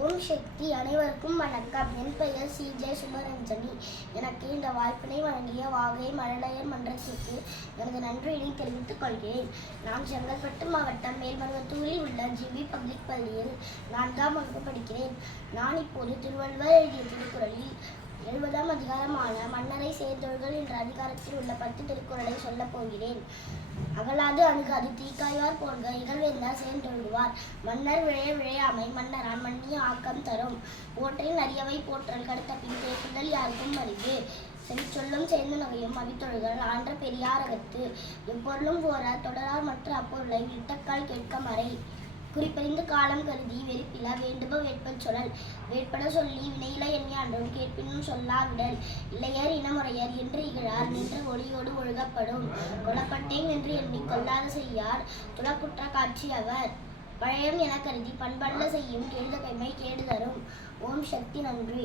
ஓம் சக்தி அனைவருக்கும் வணக்கம். என் பெயர் சி. ஜே சுமரஞ்சனி எனக்கு இந்த வாய்ப்பினை வழங்கிய வாகை மழலையர் மன்றத்திற்கு எனது நன்றியினை தெரிவித்துக் கொள்கிறேன். நான் செங்கல்பட்டு மாவட்டம் மேல்மருவத்தூரில் உள்ள ஜிபி பப்ளிக் பள்ளியில் நான்காம் வகுப்பு படிக்கிறேன். நான் இப்போது திருவள்ளுவர் எழுதிய திருக்குறளில் எழுபதாம் அதிகாரமான மன்னரை சேர்ந்தவர்கள் என்ற அதிகாரத்தில் உள்ள பத்து திருக்குறளை சொல்லப் போகிறேன். அகலாது அணுகாது தீக்காய்வார் போன்ற இகழ்வேந்தார் சேர்ந்தொழுவார் மன்னர் விழைய விழையாமை மன்னரான் மன்னிய ஆக்கம் தரும். போற்றின் அறியவை போற்றல் கடுத்த பின் பேசுதல் யாருக்கும் அரிது. செவிச்சொல்லும் சேர்ந்த நகையும் அவித்தொழுகள் ஆன்ற பெரியாரகத்து எப்பொருளும் போற தொடரார் மற்ற அப்பொருளை விட்டக்கால் கேட்க மறை. குறிப்பறிந்து காலம் கருதி வெறுப்பில வேண்டுமோ வேட்பன் சொல்லல் வேட்பட சொல்லி வினையில எண்ணியாண்டும் கேட்பினும் சொல்லாவிடல். இளையர் இனமுறையர் என்று இகழார் நின்று ஒளியோடு ஒழுகப்படும். கொலப்பட்டேன் என்று எண்ணி கொல்லாத செய்யார் துளக்குற்ற காட்சி அவர். பழையம் என கருதி பண்பல்ல செய்யும் கேடுதகைமை கேடு தரும் ஓம் சக்தி நன்றி.